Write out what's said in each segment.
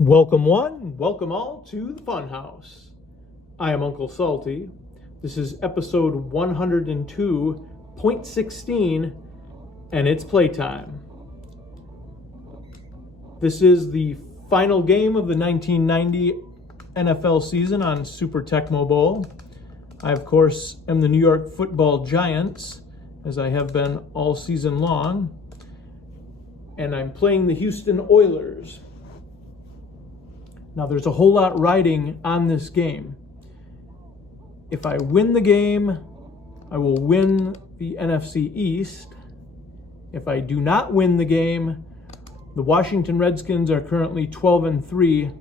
Welcome one, welcome all to the Funhouse. I am Uncle Salty. This is episode 102.16, and it's playtime. This is the final game of the 1990 NFL season on Super Tecmo Bowl. I, of course, am the New York Football Giants, as I have been all season long, and I'm playing the Houston Oilers. Now, there's a whole lot riding on this game. If I win the game, I will win the NFC East. If I do not win the game, the Washington Redskins are currently 12-3,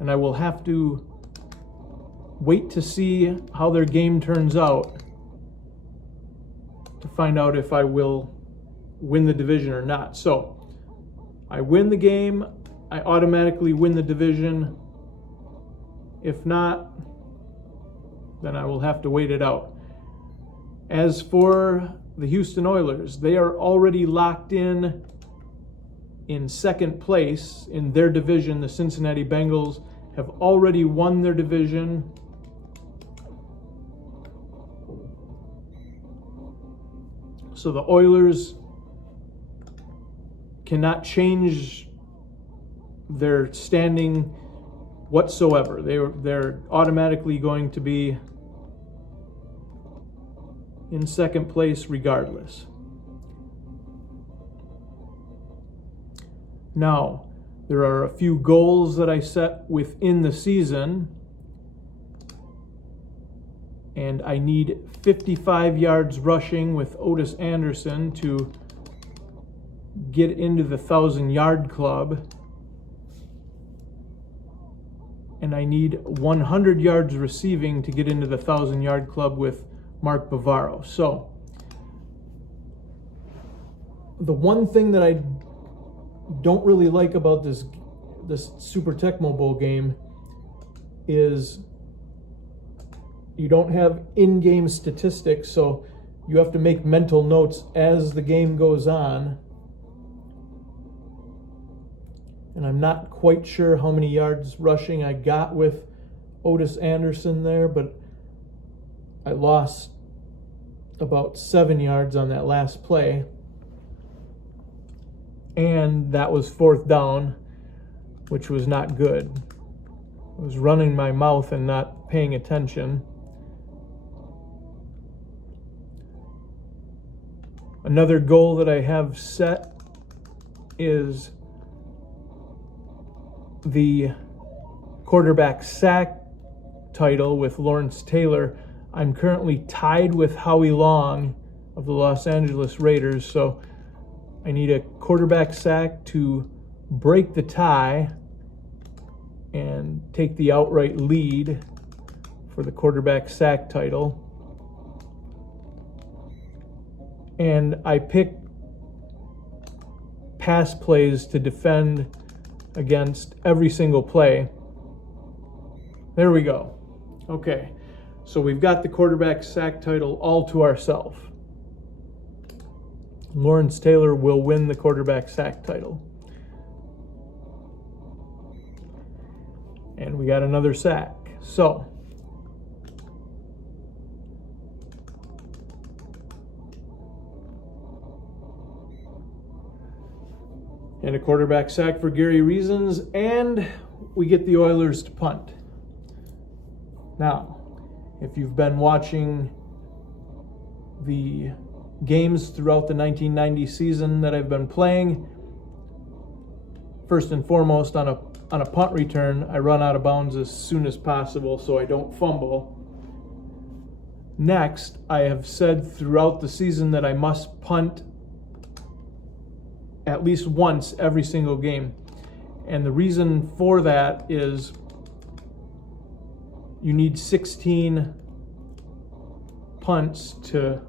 and I will have to wait to see how their game turns out to find out if I will win the division or not. So, I win the game, I automatically win the division. If not, then I will have to wait it out. As for the Houston Oilers, they are already locked in second place in their division. The Cincinnati Bengals have already won their division. So the Oilers cannot change their standing whatsoever. They're automatically going to be in second place regardless. Now, there are a few goals that I set within the season, and I need 55 yards rushing with Otis Anderson to get into the 1,000-yard club. And I need 100 yards receiving to get into the 1,000-yard club with Mark Bavaro. So, the one thing that I don't really like about this Super Tecmo Bowl game is you don't have in-game statistics, so you have to make mental notes as the game goes on. And I'm not quite sure how many yards rushing I got with Otis Anderson there, but I lost about 7 yards on that last play. And that was fourth down, which was not good. I was running my mouth and not paying attention. Another goal that I have set is the quarterback sack title with Lawrence Taylor. I'm currently tied with Howie Long of the Los Angeles Raiders, so I need a quarterback sack to break the tie and take the outright lead for the quarterback sack title. And I pick pass plays to defend against every single play. There we go. Okay, so we've got the quarterback sack title all to ourselves. Lawrence Taylor will win the quarterback sack title. And we got another sack. So, and a quarterback sack for Gary Reasons, and we get the Oilers to punt. Now, if you've been watching the games throughout the 1990 season that I've been playing, first and foremost, on a punt return, I run out of bounds as soon as possible so I don't fumble. Next, I have said throughout the season that I must punt at least once every single game. And the reason for that is you need 16 punts to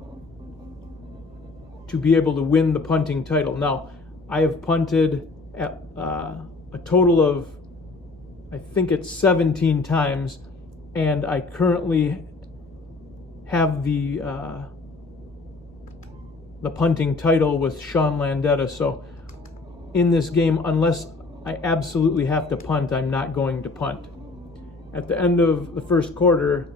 be able to win the punting title. Now, I have punted at a total of, I think it's 17 times, and I currently have the punting title with Sean Landeta. So in this game, unless I absolutely have to punt, I'm not going to punt. At the end of the first quarter,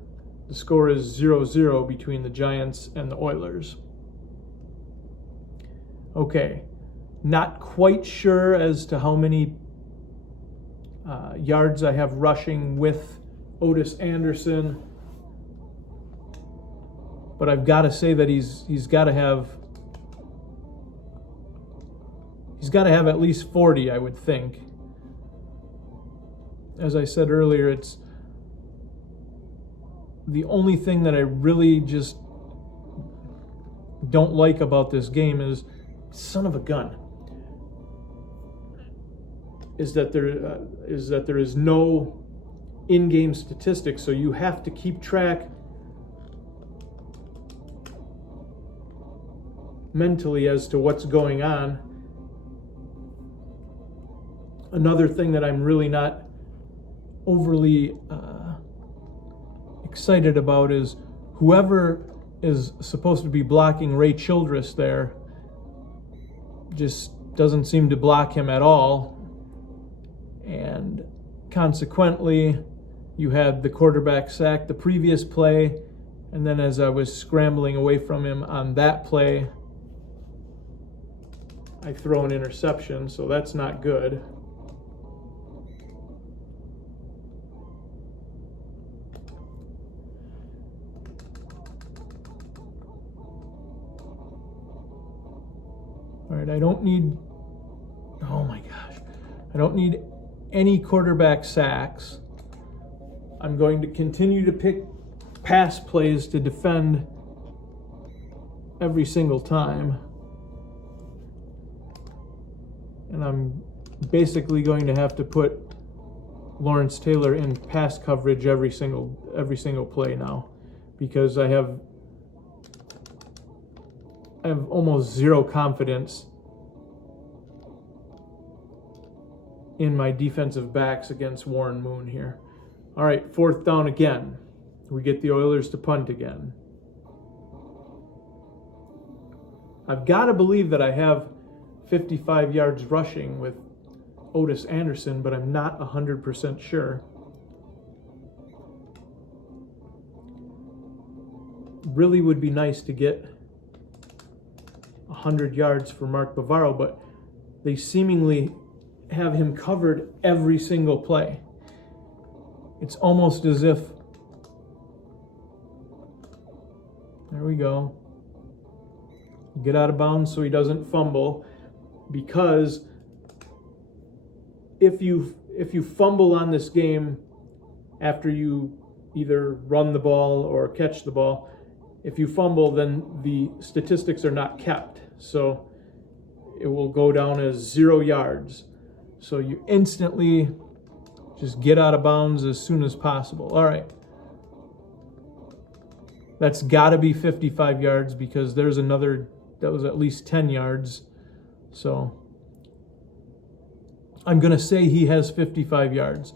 the score is 0-0 between the Giants and the Oilers. Okay, not quite sure as to how many yards I have rushing with Otis Anderson, but I've got to say that he's got to have at least 40, I would think. As I said earlier, it's the only thing that I really just don't like about this game is, son of a gun, is that there is no in-game statistics, so you have to keep track mentally as to what's going on. Another thing that I'm really not overly excited about is whoever is supposed to be blocking Ray Childress there just doesn't seem to block him at all, and consequently you had the quarterback sack the previous play, and then as I was scrambling away from him on that play, I throw an interception, so that's not good. All right, I don't need any quarterback sacks. I'm going to continue to pick pass plays to defend every single time. And I'm basically going to have to put Lawrence Taylor in pass coverage every single play now, because I have almost zero confidence in my defensive backs against Warren Moon here. All right, fourth down again. We get the Oilers to punt again. I've got to believe that I have 55 yards rushing with Otis Anderson, but I'm not 100% sure. Really would be nice to get 100 yards for Mark Bavaro, but they seemingly have him covered every single play. It's almost as if, there we go, get out of bounds so he doesn't fumble, because if you fumble on this game after you either run the ball or catch the ball, if you fumble, then the statistics are not kept, so it will go down as 0 yards. So you instantly just get out of bounds as soon as possible. All right. That's got to be 55 yards, because there's another that was at least 10 yards. So I'm going to say he has 55 yards.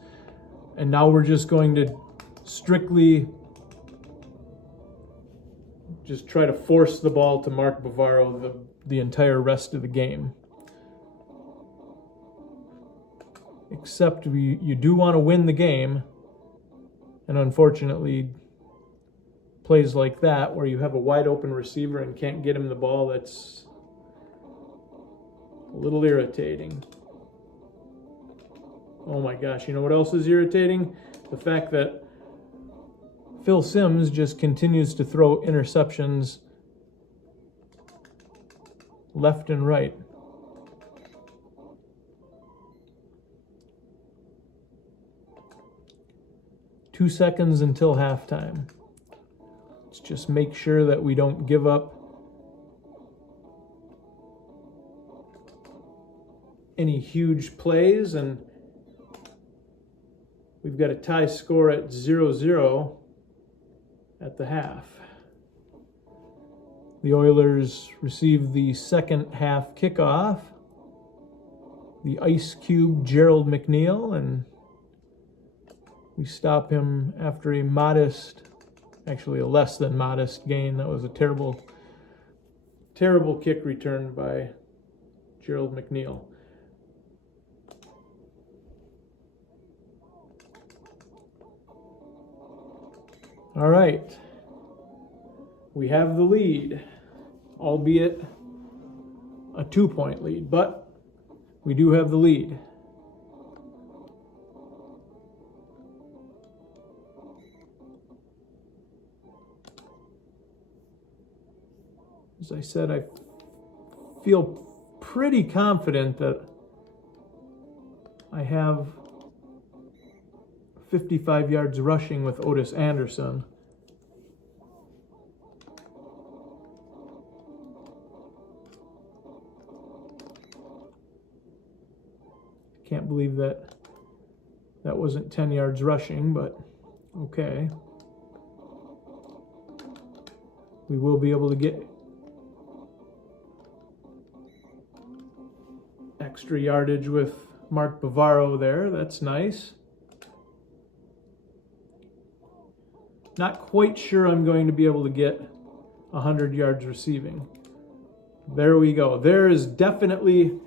And now we're just going to strictly just try to force the ball to Mark Bavaro the entire rest of the game. Except you do want to win the game, and unfortunately plays like that where you have a wide open receiver and can't get him the ball, that's a little irritating. Oh my gosh, you know what else is irritating? The fact that Phil Simms just continues to throw interceptions left and right. Two seconds until halftime. Let's just make sure that we don't give up any huge plays, and we've got a tie score at 0-0 at the half. The Oilers receive the second half kickoff. The Ice Cube Gerald McNeil, and we stop him after a less than modest gain. That was a terrible kick return by Gerald McNeil. All right. We have the lead, albeit a 2-point lead, but we do have the lead. As I said, I feel pretty confident that I have 55 yards rushing with Otis Anderson. Can't believe that wasn't 10 yards rushing, but okay. We will be able to get extra yardage with Mark Bavaro there. That's nice. Not quite sure I'm going to be able to get 100 yards receiving. There we go. There is definitely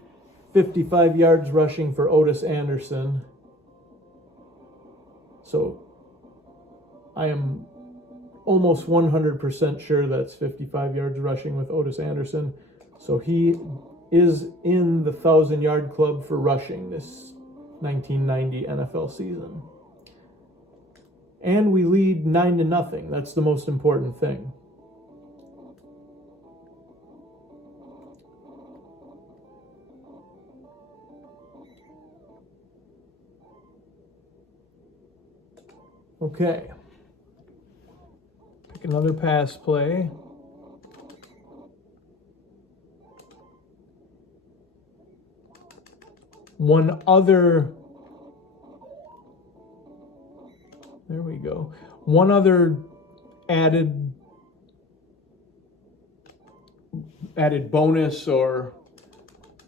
55 yards rushing for Otis Anderson. So I am almost 100% sure that's 55 yards rushing with Otis Anderson. So he is in the 1,000-yard club for rushing this 1990 NFL season. And we lead 9-0. That's the most important thing. Okay. Pick another pass play. There we go. One other added bonus, or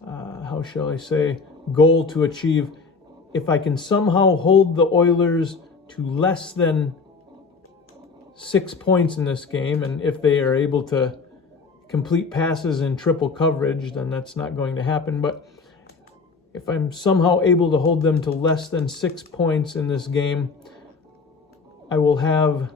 how shall I say, goal to achieve. If I can somehow hold the Oilers to less than 6 points in this game, and if they are able to complete passes in triple coverage, then that's not going to happen. But if I'm somehow able to hold them to less than 6 points in this game, I will have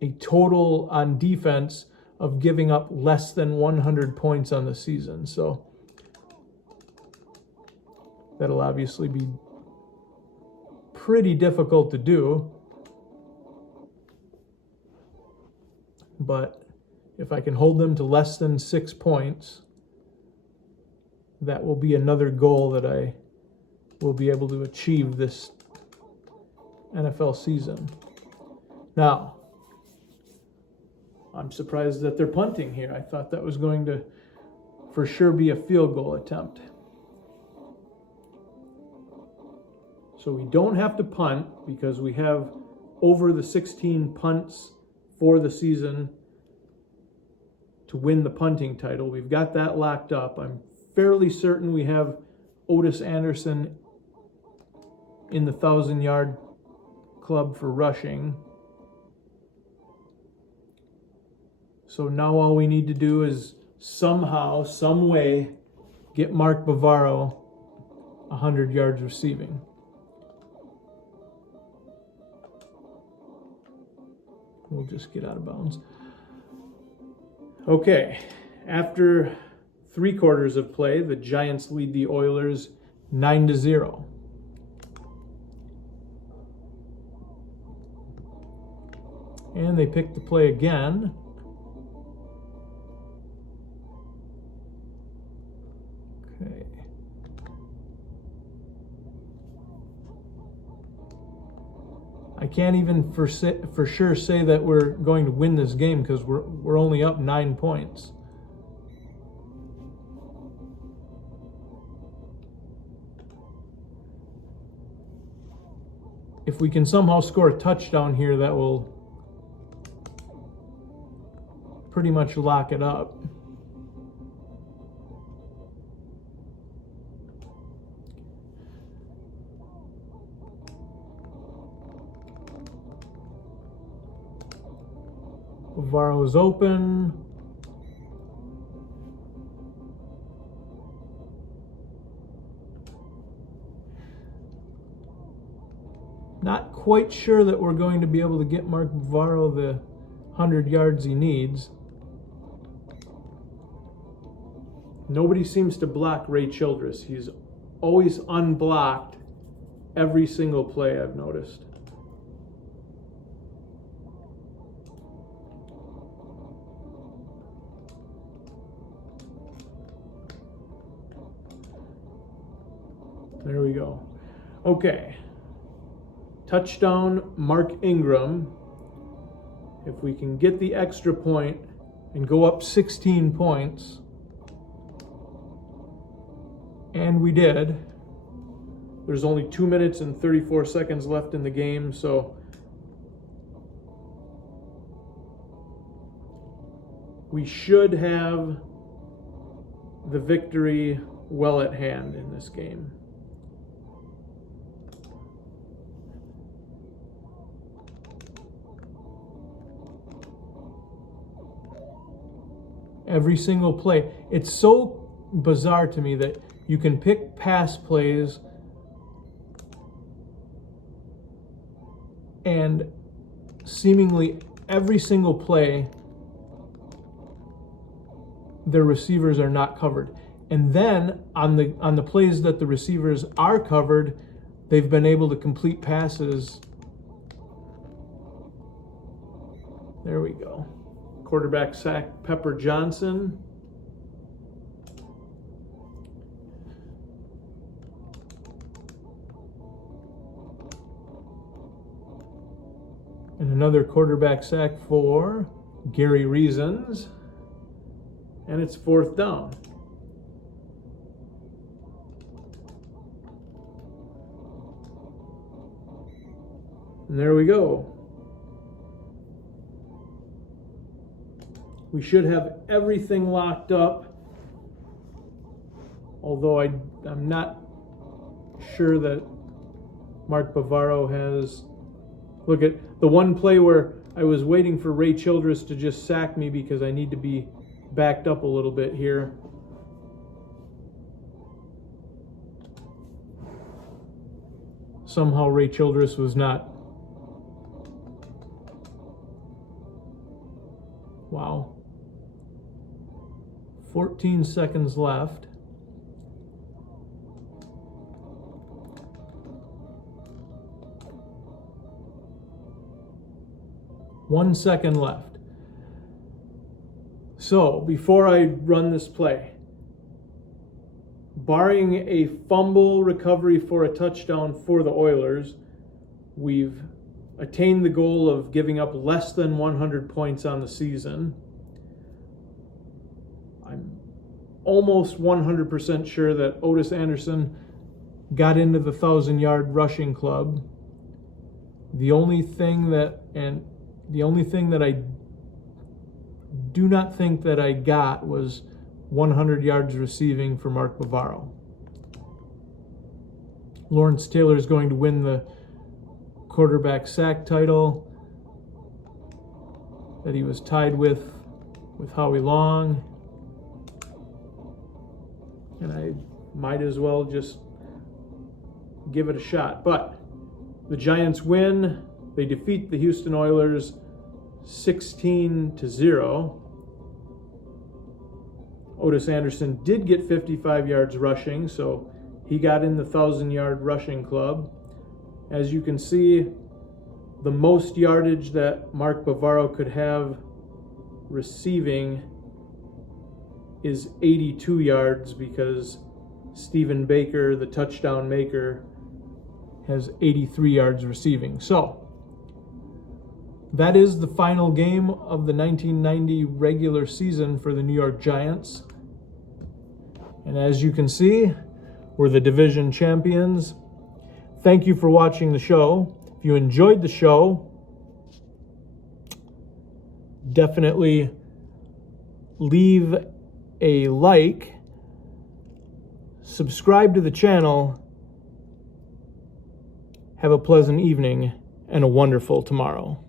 a total on defense of giving up less than 100 points on the season. So that'll obviously be pretty difficult to do. But if I can hold them to less than 6 points, that will be another goal that I will be able to achieve this NFL season. Now, I'm surprised that they're punting here. I thought that was going to for sure be a field goal attempt. So we don't have to punt because we have over the 16 punts for the season to win the punting title. We've got that locked up. I'm fairly certain we have Otis Anderson in the 1,000-yard club for rushing. So now all we need to do is somehow, some way, get Mark Bavaro 100 yards receiving. We'll just get out of bounds. Okay, after 3 quarters of play, the Giants lead the Oilers 9-0. And they pick the play again. Okay. I can't even for sure say that we're going to win this game because we're only up 9 points. If we can somehow score a touchdown here, that will pretty much lock it up. Bavaro's open. Not quite sure that we're going to be able to get Mark Bavaro the 100 yards he needs. Nobody seems to block Ray Childress. He's always unblocked every single play, I've noticed. There we go. Okay. Touchdown, Mark Ingram. If we can get the extra point and go up 16 points, and we did. There's only 2 minutes and 34 seconds left in the game, so we should have the victory well at hand in this game. Every single play. It's so bizarre to me that you can pick pass plays and seemingly every single play their receivers are not covered. And then on the plays that the receivers are covered, they've been able to complete passes. There we go. Quarterback sack, Pepper Johnson. And another quarterback sack for Gary Reasons. And it's 4th down. And there we go. We should have everything locked up, although I'm not sure that Mark Bavaro has. Look at the one play where I was waiting for Ray Childress to just sack me because I need to be backed up a little bit here. Somehow Ray Childress was not. Wow. 14 seconds left. One second left. So, before I run this play, barring a fumble recovery for a touchdown for the Oilers, we've attained the goal of giving up less than 100 points on the season. I'm almost 100% sure that Otis Anderson got into the 1,000-yard rushing club. The only thing that I do not think that I got was 100 yards receiving for Mark Bavaro. Lawrence Taylor is going to win the quarterback sack title that he was tied with Howie Long. And I might as well just give it a shot. But the Giants win. They defeat the Houston Oilers 16-0. Otis Anderson did get 55 yards rushing, so he got in the 1,000-yard rushing club. As you can see, the most yardage that Mark Bavaro could have receiving is 82 yards because Stephen Baker, the touchdown maker, has 83 yards receiving. So that is the final game of the 1990 regular season for the New York Giants. And as you can see, we're the division champions. Thank you for watching the show. If you enjoyed the show, definitely leave a like, subscribe to the channel, have a pleasant evening, and a wonderful tomorrow.